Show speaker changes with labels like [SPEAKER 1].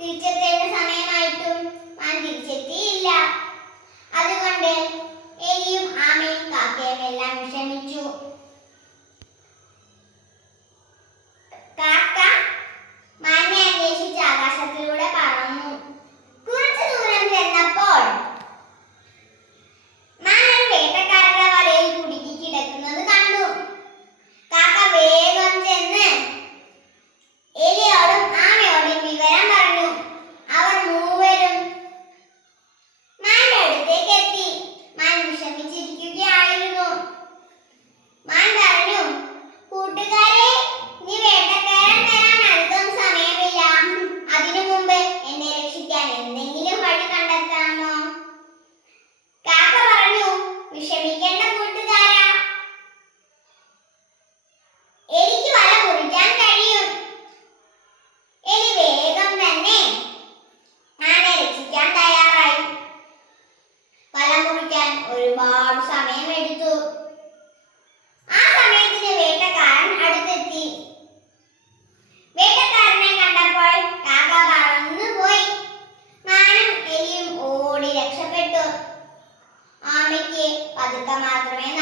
[SPEAKER 1] തിരിച്ചെത്തേണ്ട സമയമായിട്ടും man തിരിച്ചെത്തിയില്ല. da Madalena.